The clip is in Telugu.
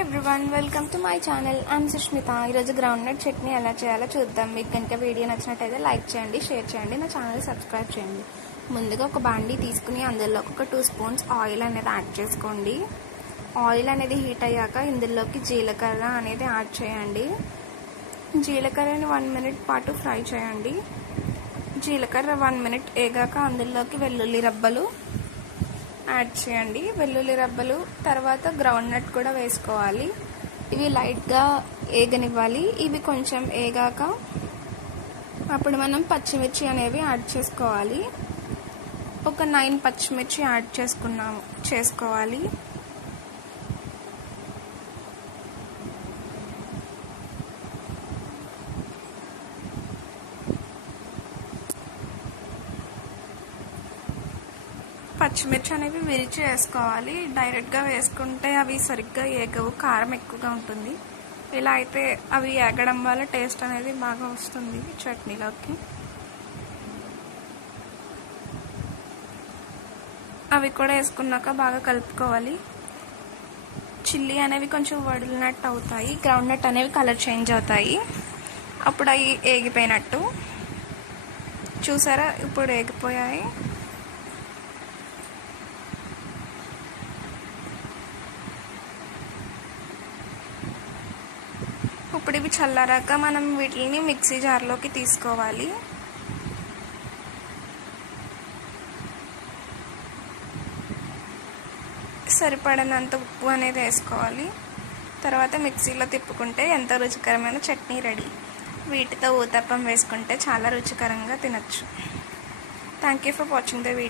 Everyone, welcome to my channel. I'm Sushmita. ఈరోజు గ్రౌండ్ నట్ చట్నీ ఎలా చేయాలో చూద్దాం. మీకు కనుక వీడియో నచ్చినట్టయితే లైక్ చేయండి, షేర్ చేయండి, నా ఛానల్ సబ్స్క్రైబ్ చేయండి. ముందుగా ఒక బాండీ తీసుకుని అందులో ఒక 2 స్పూన్స్ ఆయిల్ అనేది యాడ్ చేసుకోండి. ఆయిల్ అనేది హీట్ అయ్యాక ఇందులోకి జీలకర్ర అనేది యాడ్ చేయండి. జీలకర్రని 1 మినిట్ పాటు ఫ్రై చేయండి. జీలకర్ర 1 మినిట్ వేగాక అందులోకి వెల్లుల్లి రబ్బలు యాడ్ చేయండి. వెల్లుల్లి రబ్బలు తర్వాత గ్రౌండ్ నట్ కూడా వేసుకోవాలి. ఇవి లైట్గా వేగనివ్వాలి. ఇవి కొంచెం వేగాక అప్పుడు మనం పచ్చిమిర్చి అనేవి యాడ్ చేసుకోవాలి. ఒక 9 పచ్చిమిర్చి యాడ్ చేసుకోవాలి. పచ్చిమిర్చి అనేవి విరిచి వేసుకోవాలి. డైరెక్ట్గా వేసుకుంటే అవి సరిగ్గా ఏగవు, కారం ఎక్కువగా ఉంటుంది. ఇలా అయితే అవి ఏగడం వల్ల టేస్ట్ అనేది బాగా వస్తుంది చట్నీలోకి. అవి కూడా వేసుకున్నాక బాగా కలుపుకోవాలి. చిల్లీ అనేవి కొంచెం వడిలినట్టు అవుతాయి, గ్రౌండ్ నట్ అనేవి కలర్ చేంజ్ అవుతాయి. అప్పుడు అవి ఏగిపోయినట్టు. చూసారా, ఇప్పుడు ఏగిపోయాయి. ఇప్పుడు ఇవి చల్లారాక మనం వీటిని మిక్సీ జార్లోకి తీసుకోవాలి. సరిపడినంత ఉప్పు అనేది వేసుకోవాలి. తర్వాత మిక్సీలో తిప్పుకుంటే ఎంతో రుచికరమైన చట్నీ రెడీ. వీటితో ఊతప్పం వేసుకుంటే చాలా రుచికరంగా తినచ్చు. Thank you for watching the video.